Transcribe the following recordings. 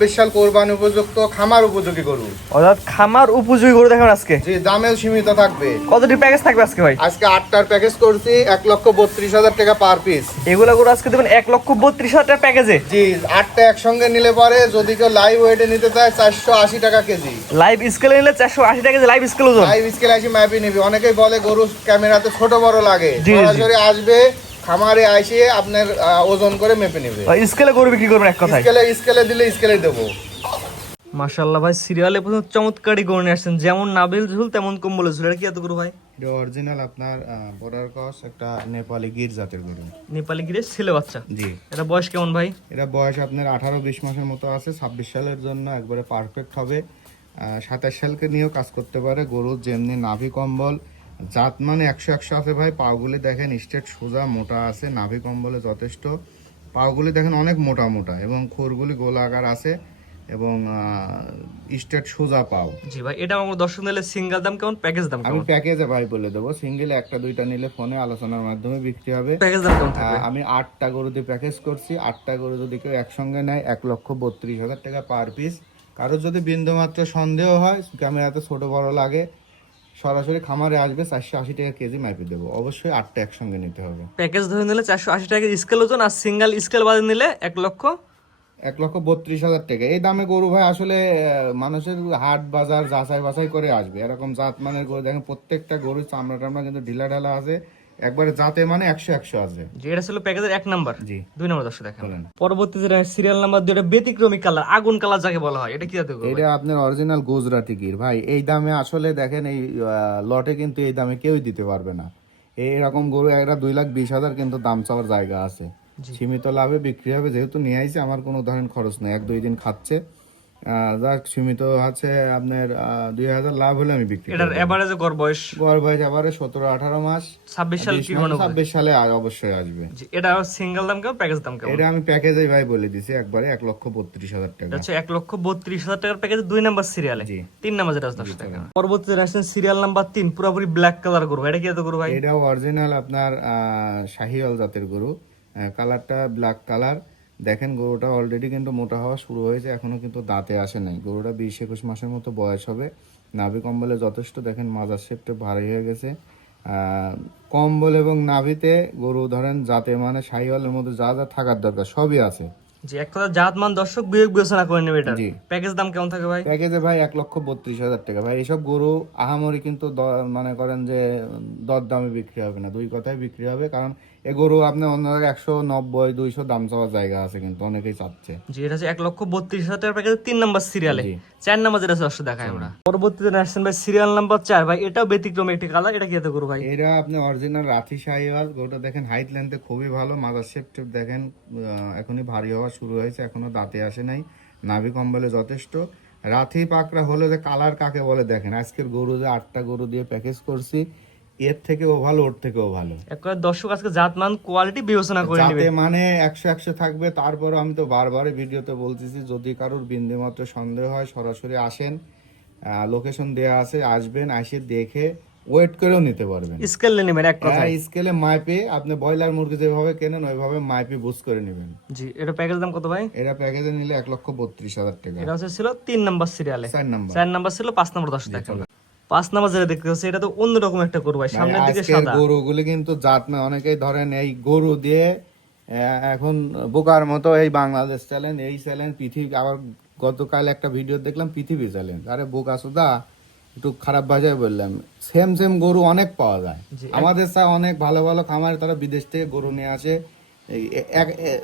বিশাল কোরবানি উপযুক্ত খামার উপযোগী গরু, অর্থাৎ খামার উপযোগী গরু দেখাবেন আজকে। যে দামেও সীমিত থাকবে। কতটি প্যাকেজ থাকবে আজকে ভাই? আজকে 8টার প্যাকেজ করছি 1,32,000 টাকা পার পিস। এগুলা গরু আজকে দেবেন 1,32,000 টাকা প্যাকেজে। জি, 8টা একসঙ্গে নিলে পরে যদি কেউ লাইভ ওয়েটে নিতে চায় 480 টাকা কেজি। লাইভ স্কেলে নিলে 480 টাকা কেজি লাইভ স্কেল ওজন। লাইভ স্কেল আসি ম্যাপই নিবি। অনেকেই বলে গরু ক্যামেরাতে ছোট বড় লাগে, জি, জি। সরাসরি আসবে খামারে আসে আপনার ওজন করে মেপে নেবে। স্কেলে গরু বিক্রি করবেন এক কথায়। স্কেলে দিলে স্কেলে দেবো। মাশাআল্লাহ ভাই, সিরিয়ালে প্রথম চমৎকারই গরু নিয়ে আসছেন, যেমন নাবিল ঝুল তেমন কম্বল ঝুল। এটা কি এত গরু ভাই? এটা অরিজিনাল আপনার বর্ডার ক্রস একটা নেপালি গির জাতের গরু। নেপালি গিরে ছেলে বাচ্চা। জি। এটা বয়স কেমন ভাই? এটা বয়স আপনার 18-20 মাসের মতো আছে। 26 সালের জন্য একবারে পারফেক্ট হবে। 27 সালকে নিয়েও কাজ করতে পারে। গরুর যেমনি নাভি কম্বল জাত মানে 100 আছে ভাই। পাগুলি দেখেন স্ট্রেট সোজা মোটা আছে, নাভি কম্বলে যথেষ্ট। পাগুলি দেখেন অনেক মোটা মোটা এবং খুরগুলি গোলাকার আছে এবং স্ট্রেট সোজা পাও। জি ভাই, এটা আমার দর্শক নিলে সিঙ্গেল দাম কেমন, প্যাকেজ দাম আমি কেমন? প্যাকেজে ভাই বলে দেবো, সিঙ্গেলে একটা দুইটা নিলে ফোনে আলোচনার মাধ্যমে বিক্রি হবে। প্যাকেজ দাম কেমন থাকবে? আমি 8টা গরু দিয়ে প্যাকেজ করছি। 8টা গরু যদি কেউ একসঙ্গে নেয় 1,32,000 টাকা পার পিস। কারোর যদি বিন্দুমাত্র সন্দেহ হয় ক্যামেরাতে ছোট বড় লাগে, সরাসরি খামারে আসবে, 480 টাকা কেজি মাইপে দেবো। অবশ্যই 8টা একসঙ্গে নিতে হবে। প্যাকেজ ধরে নিলে 480 টাকা স্কেল ওজন, আর সিঙ্গেল স্কেল বাদে নিলে 1,32,000 টাকা। এই দামে গরু ভাই আসলে মানুষের হাট বাজার যাচাই বাছাই করে আসবে। এরকম জাত মানের গরু দেখেন, প্রত্যেকটা গরুর চামড়া টামড়া কিন্তু ঢিলা ঢালা আছে, একবারে জাতে মানে 100 আছে। যেটা ছিল প্যাকেজের 1 নাম্বার। জি। 2 নাম্বার দর্শক দেখেন। বলেন। পরবর্তী যেটা সিরিয়াল নাম্বার 2, এটা ব্যতিক্রমী কালার, আগুন কালার যাকে বলা হয়। এটা কি জাতের গরু? এটা আপনার অরিজিনাল গুজরাটি গির ভাই। এই দামে আসলে দেখেন এই লটে কিন্তু এই দামে কেউই দিতে পারবে না। এরকম গরু একটা 2,20,000 কিন্তু দাম চাওয়ার জায়গা আছে। সীমিত লাভে বিক্রি হবে, যেহেতু নিয়ে আইছে আমার কোনো ধরেন খরচ নেই, 1-2 দিন খাচ্ছে, যাক সীমিত আছে আপনার 2,000 লাভ হলে আমি বিক্রি এটার করবো। এভারেজে গড় বয়স গড় বয়স আবারে 17-18 মাস। 26 সাল কি মনে হয়? 26 সালে অবশ্যই আসবে। জি, এটা সিঙ্গেল দাম কেমন, প্যাকেজ দাম কেমন? এটা আমি প্যাকেজে ভাই বলে দিছি একবারে 1,32,000 টাকা। এটা হচ্ছে 1,32,000 টাকার প্যাকেজ, 2 নাম্বার সিরিয়ালে। জি। 3 নাম্বার যেটা দর্শক দেখেন। পরবর্তী আসছেন সিরিয়াল নাম্বার 3, পুরোপুরি ব্ল্যাক কালার গরু। এটা কি এত গরু ভাই? এটাও অরিজিনাল আপনার শাহিওয়াল জাতের গরু। কালারটা ব্ল্যাক কালার। দেখেন গরুটা অলরেডি কিন্তু মোটা হওয়া শুরু হয়েছে, এখনো কিন্তু দাঁতে আসে নাই। গরুটা 20-21 মাসের মতো বয়স হবে। নাভি কম্বলে যথেষ্ট, দেখেন মাজার শেপটা ভারী হয়ে গেছে। কম্বল এবং নাভিতে গরু ধরেন জাতে মানে শাহিওয়ালের মধ্যে যা যা থাকার দরকার সবই আছে। জি, এক কথা জাতমান দর্শক বিবেক বিবেচনা করে নেবে। এটা জি। প্যাকেজ দাম কেমন থাকে ভাই? প্যাকেজে ভাই 1,32,000 টাকা ভাই। এইসব গরু আহামরি কিন্তু মনে করেন যে দর দামে বিক্রি হবে না, দুই কথায় বিক্রি হবে। কারণ এ গরু আপনার অন্য জায়গায় 190-200 দাম চাওয়ার জায়গা আছে, কিন্তু অনেকেই চাচ্ছে। জি, এটা হচ্ছে 1,32,000 টাকার প্যাকেজ, 3 নাম্বার সিরিয়ালে। জি। 4 নাম্বার যেটা দর্শক দেখাই আমরা। পরবর্তীতে আসছেন ভাই সিরিয়াল নাম্বার 4 ভাই। এটাও ব্যতিক্রমী একটি কালার। এটা কি এত গরু ভাই? এটা আপনি অরিজিনাল রাঠি শাহিওয়াল। গরুটা দেখেন হাইট লেন্থে খুবই ভালো। মাদার শেপ টেপ দেখেন এখনই ভারী হওয়া শুরু হয়েছে, এখনো দাঁতে আসে নাই। নাভি কম্বলে যথেষ্ট। রাথি পাকড়া হলে যে কালার কাকে বলে দেখেন। আজকের গরু যে 8টা গরু দিয়ে প্যাকেজ করছি, এর থেকেও ভালো, ওর থেকেও ভালো। এক কথা দর্শক আজকে জাতমান কোয়ালিটি বিবেচনা করে নেবে। যাতে মানে 100 থাকবে। তারপরে আমি তো বারবার ভিডিওতে বলতেছি, যদি কারোর বিন্দুমাত্র সন্দেহ হয় সরাসরি আসেন, লোকেশন দেয়া আছে, আসবেন, এসে দেখে ওয়েট করেও নিতে পারবেন। স্কেল নেবেন এক কথা। স্কেলে মাইপে আপনি ব্রয়লার মুরগি যেভাবে কেনেন ওইভাবে মাইপে বুঝ করে নেবেন। জি, এটা প্যাকেজ দাম কত ভাই? এটা প্যাকেজে নিলে 1,32,000 টাকা। এটা হচ্ছে ছিল 3 নাম্বার সিরিয়ালে। 4 নাম্বার। 4 নাম্বার ছিল, 5 নাম্বার দর্শক দেখেন। 5 নাম্বার যেটা দেখতে হচ্ছে, এটা তো অন্যরকম একটা গরু ভাই, সামনের দিকে আজকের সাদা। গরুগুলি কিন্তু জাত না। অনেকেই ধরেন এই গরু দিয়ে এখন বোকার মতো এই বাংলাদেশ চ্যালেঞ্জ, এই চ্যালেঞ্জ, পৃথিবী। আবার গতকাল একটা ভিডিও দেখলাম পৃথিবী চ্যালেঞ্জ। আরে বোকা সুদা, একটু খারাপ ভাষায় বললাম, সেম গরু অনেক পাওয়া যায়। আমাদের চা অনেক ভালো ভালো খামারে তারা বিদেশ থেকে গরু নিয়ে আসে।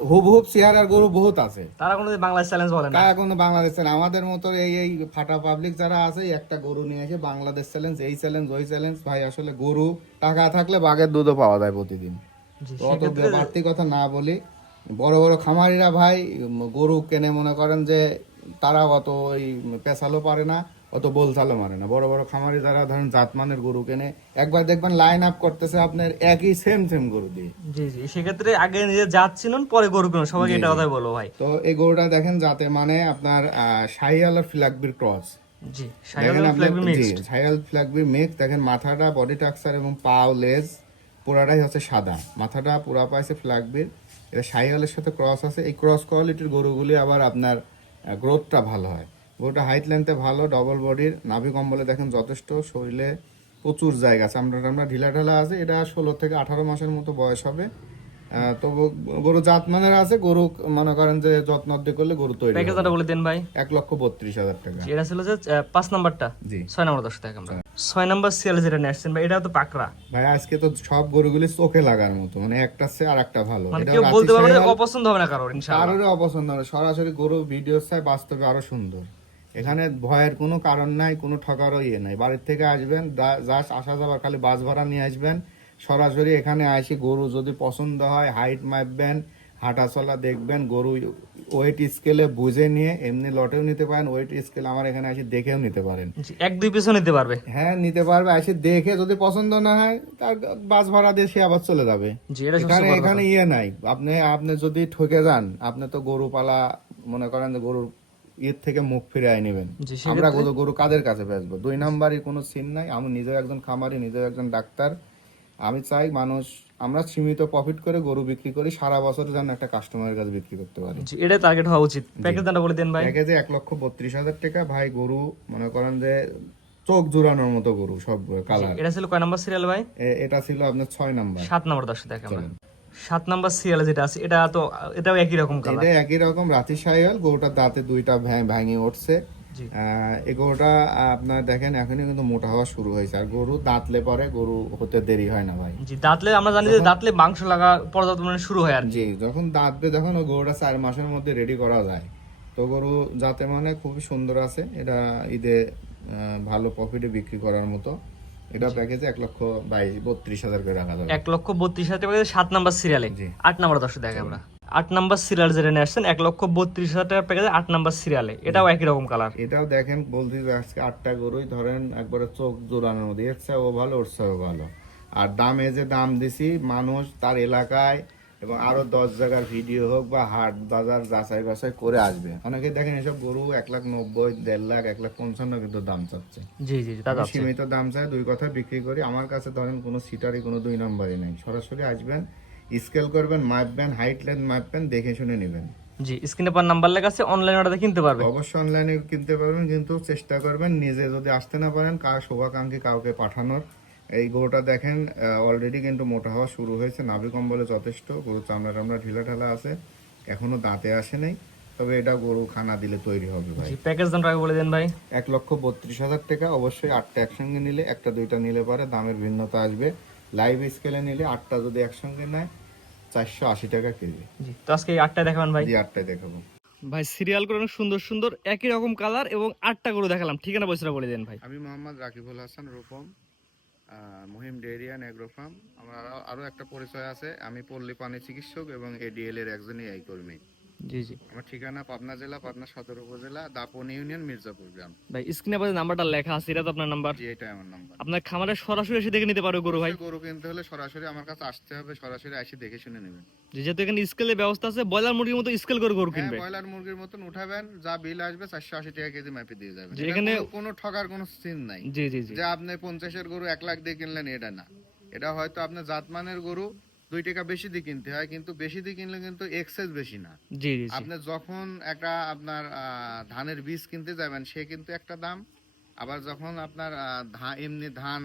হুবহুব চেহারার গরু বহুত আছে, তারা কোনো বাংলাদেশ চ্যালেঞ্জ বলে না। তারা কোনো বাংলাদেশ চ্যালেঞ্জ। আমাদের মতো এই ফাটা পাবলিক যারা আছে, একটা গরু নিয়ে এসে বাংলাদেশ চ্যালেঞ্জ, এই চ্যালেঞ্জ, ওই চ্যালেঞ্জ। ভাই আসলে গরু টাকা থাকলে বাঘের দুধও পাওয়া যায় প্রতিদিন। অত বাড়তি কথা না বলি, বড় বড় খামারিরা ভাই গরু কেনে, মনে করেন যে তারা অত ওই পেছালো পারে না, অত বোলচালও মারে না। বড় বড় খামারি যারা ধরেন জাতমানের গরু কেনে, একবার দেখবেন লাইন আপ করতেছে আপনার একই সেম গরু দিয়ে। জি জি, সেক্ষেত্রে আগে নিজে জাত চিনুন, পরে গরু কিনুন, সবাইকে এটা কথাই বলবো ভাই। তো এই গরুটা দেখেন জাতে মানে আপনার শাহিওয়াল আর ফ্ল্যাগবির ক্রস। জি, শাহিওয়াল ফ্ল্যাগবি মিক্সড। শাহিওয়াল ফ্ল্যাগবি মিক্স। দেখেন মাথাটা, বডি টাক্সার এবং পাও লেজ পুরাটাই হচ্ছে সাদা। মাথাটা পুরা পাইছে ফ্ল্যাগবির। এটা শাহিওয়ালের সাথে ক্রস আছে। এই ক্রস কোয়ালিটির গরুগুলি আবার আপনার গ্রোথটা ভালো হয়। গরুটা হাইট লেন্থে ভালো, ডবল বডির, নাভি কম্বলে দেখেন যথেষ্ট, শরীরে প্রচুর জায়গা, চামড়া ঢিলা ঢালা আছে। এটা 16 থেকে 18 মাসের মতো বয়স হবে। তবু গরু জাতমানের আছে, গরু মনে করেন যে যত্ন করলে গরু তৈরি প্যাকেজ হবে। বলে দেন ভাই। 1,32,000 টাকা। এটা ছিল যে 5 নাম্বারটা, জি 6 নাম্বার দর্শক দেখেন আমরা 6 নাম্বার সিরিয়াল যেটা নিয়ে আসছেন ভাই, এটা তো পাকড়া ভাই। আজকে তো সব গরুগুলি চোখে লাগার মতো, মানে একটা চেয়ে আর একটা ভালো। মানে এটা কেউ রাঁচি বলতে পারবে না সাহিওয়াল, অপছন্দ হবে না কারোর ইনশাআল্লাহ। কারোরই অপছন্দ হবে। সরাসরি গরু ভিডিও চাই, বাস্তবে আরো সুন্দর। এখানে ভয়ের কোনো কারণ নাই, কোনো ঠকারও ইয়ে নাই। বাড়ির থেকে আসবেন, জাস্ট আসা যাবার খালি বাস ভাড়া নিয়ে আসবেন। সরাসরি এখানে আসি, গরু যদি পছন্দ হয় হাইট মাপবেন, হাঁটা চলা দেখবেন, গরু ওয়েট স্কেলে বুঝে নিয়ে এমনি লটেও নিতে পারেন, ওয়েট স্কেল আমার এখানে আসি দেখেও নিতে পারেন। জি, 1-2 পিসও নিতে পারবে। হ্যাঁ নিতে পারবে, এসে দেখে যদি পছন্দ না হয় তার বাস ভাড়া দিয়ে সে আবার চলে যাবে। জি, এটা এখানে সবচেয়ে বড় কথা। এখানে ইয়ে নাই। আপনি যদি ঠকে যান, আপনি তো গরু পালা মনে করেন যে গরুর ইয়ের থেকে মুখ ফিরে নেবেন। জি, আমরা সেক্ষেত্রে গরু কাদের কাছে বেচবো? 2 নাম্বারই কোনো সিন নাই। আমি নিজেও একজন খামারি, নিজেও একজন ডাক্তার। আমি চাই মানুষ, আমরা সীমিত প্রফিট করে গরু বিক্রি করি, সারা বছর যেন একটা কাস্টমারের কাছে বিক্রি করতে পারি। জি, এটাই টার্গেট হওয়া উচিত। প্যাকেজ দামটা বলে দেন ভাই। প্যাকেজে 1,32,000 টাকা ভাই। গরু মনে করেন যে চোখ জুড়ানোর মতো গরু, সব কালার। এটা ছিল কয় নাম্বার সিরিয়াল ভাই? এটা ছিল আপনার 6 নাম্বার। 7 নাম্বার দর্শক দেখেন আমরা 7 নাম্বার সিরিয়ালে যেটা আছে, এটা তো এটাও একই রকম কালার। এটা একই রকম রাঁচি সাহিওয়াল। গরুটার দাঁতে 2টা ভাঙে উঠছে। জি, এই গরুটা আপনার দেখেন এখনই কিন্তু মোটা হওয়া শুরু হয়েছে। আর গরু দাঁতলে পরে গরু হতে দেরি হয় না ভাই। জি, দাঁতলে আমরা জানি যে দাঁতলে মাংস লাগা পর্যাপ্ত পরিমাণে শুরু হয় আর কি। জি, যখন দাঁতবে, যখন ওই গরুটা 4 মাসের মধ্যে রেডি করা যায়। তো গরু যাতে মানে খুবই সুন্দর আছে। এটা ঈদে ভালো প্রফিটে বিক্রি করার মতো। এটা প্যাকেজে 1,32,000 করে রাখা যাবে। 1,32,000 টাকা 7 নাম্বার সিরিয়ালে। জি। 8 নাম্বার দর্শক দেখেন আমরা 8 নাম্বার সিরিয়াল যেটা নিয়ে আসছেন 1,32,000 টাকা প্যাকেজে 8 নাম্বার সিরিয়ালে, এটাও একই রকম কালার। এটাও দেখেন, বলতে আজকে 8টা গরুই ধরেন একবারে চোখ জোড়ানোর মধ্যে, এর চেয়েও ভালো, ওর চেয়েও ভালো। আর দামে যে দাম দিছি, মানুষ তার এলাকায় এবং আরো 10 জায়গার ভিডিও হোক বা হাট বাজার যাচাই বাছাই করে আসবে। অনেকে দেখেন এসব গরু 1,90,000, 1,50,000, 1,55,000 কিন্তু দাম চাচ্ছে। জি জি জি, তা আমি যাচ্ছে। সীমিত দাম চাই, 2 কথা বিক্রি করি। আমার কাছে ধরেন কোনো সিটারই, কোনো 2 নম্বরই নেই। সরাসরি আসবেন, স্কেল করবেন, মাপবেন, হাইট লেন্থ মাপবেন, দেখে শুনে নেবেন। জি, স্ক্রিনে পর নাম্বার লেখা আছে, অনলাইন অর্ডারে কিনতে পারবে। অবশ্যই অনলাইনে কিনতে পারবেন, কিন্তু চেষ্টা করবেন নিজে যদি আসতে না পারেন, শুভাকাঙ্ক্ষী কাউকে পাঠানোর। এই গরুটা দেখেন অলরেডি কিন্তু মোটা হওয়া শুরু হয়েছে, নাভি কম্বলে যথেষ্ট, গরু চামড়া ঢিলা ঢালা আছে, এখনো দাঁতে আসে নাই। তবে এটা গরু খানা দিলে তৈরি হবে ভাই। জি, প্যাকেজ দামটা আগে বলে দেন ভাই। 1,32,000 টাকা। অবশ্যই 8টা একসঙ্গে নিলে, 1টা 2টা নিলে পরে দামের ভিন্নতা আসবে। লাইভ স্কেলে নিলে 8টা যদি একসঙ্গে নেয় 480 টাকা কেজি। জি, তো আজকে এই 8টা দেখাবেন ভাই। জি 8টায় দেখাবো ভাই সিরিয়াল করে অনেক সুন্দর সুন্দর একই রকম কালার এবং 8টা গরু দেখালাম। ঠিকানা পয়সাটা বলে দেন ভাই। আমি Mohammad Rakibul Hasan Rupam, Mahim dairy and agro farm. আমার আরো একটা পরিচয় আছে, আমি পল্লী পানি চিকিৎসক এবং এডিএল এর একজন এই কর্মী। জি জি আমার ঠিকানা পাবনা জেলা, পাবনা সদর উপজেলা, দাপন ইউনিয়ন, মির্জাপুর গ্রাম। ভাই, স্ক্রিনে পর নাম্বারটা লেখা আছে, এটা তো আপনার নাম্বার। জি এটাই আমার নাম্বার। আপনার খামারে সরাসরি এসে দেখে নিতে পারবে গরু ভাই। গরু কিনতে হলে সরাসরি আমার কাছে আসতে হবে, সরাসরি এসে দেখে শুনে নেবেন। যেহেতু এখানে স্কেলের ব্যবস্থা আছে, ব্রয়লার মুরগির মতো স্কেল করে গরু হ্যাঁ, কিনবে। ব্রয়লার মুরগির মতন উঠাবেন, যা বিল আসবে 480 টাকা কেজি মাপে দিয়ে যাবেন। যে এখানে কোনো ঠকার কোনো সিন নাই। জি জি জি যে আপনি 50-এর গরু 1 লাখ দিয়ে কিনলেন, এটা না। এটা হয়তো আপনার জাতমানের গরু 2 টাকা বেশি দিয়ে কিনতে হয়, কিন্তু বেশি দিয়ে কিনলে কিন্তু এক্সেস বেশি না। জি জি জি আপনি যখন একটা আপনার ধানের বীজ কিনতে যাবেন, সে কিন্তু একটা দাম। আবার যখন আপনার এমনি ধান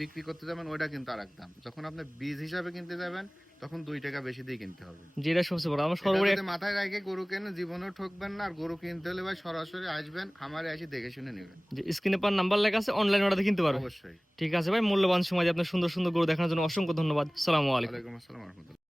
বিক্রি করতে যাবেন, ওইটা কিন্তু আর এক দাম। যখন আপনি বীজ হিসাবে কিনতে যাবেন, তখন 2 টাকা বেশি দিয়ে কিনতে হবে। জি, এটা সবচেয়ে বড়। আমার এটা সর্বোপরি যদি মাথায় রেখে গরু কেনেন, জীবনেও ঠকবেন না। আর গরু কিনতে হলে ভাই সরাসরি আসবেন, খামারে এসে দেখে শুনে নেবেন। যে স্ক্রিনে পর নাম্বার লেখা আছে, অনলাইন অর্ডারে কিনতে পারবে। অবশ্যই। ঠিক আছে ভাই, মূল্যবান সময় দিয়ে আপনার সুন্দর সুন্দর গরু দেখানোর জন্য অসংখ্য ধন্যবাদ। আসসালামু আলাইকুম। ওয়ালাইকুম আসসালাম ওয়া রাহমাতুল্লাহ।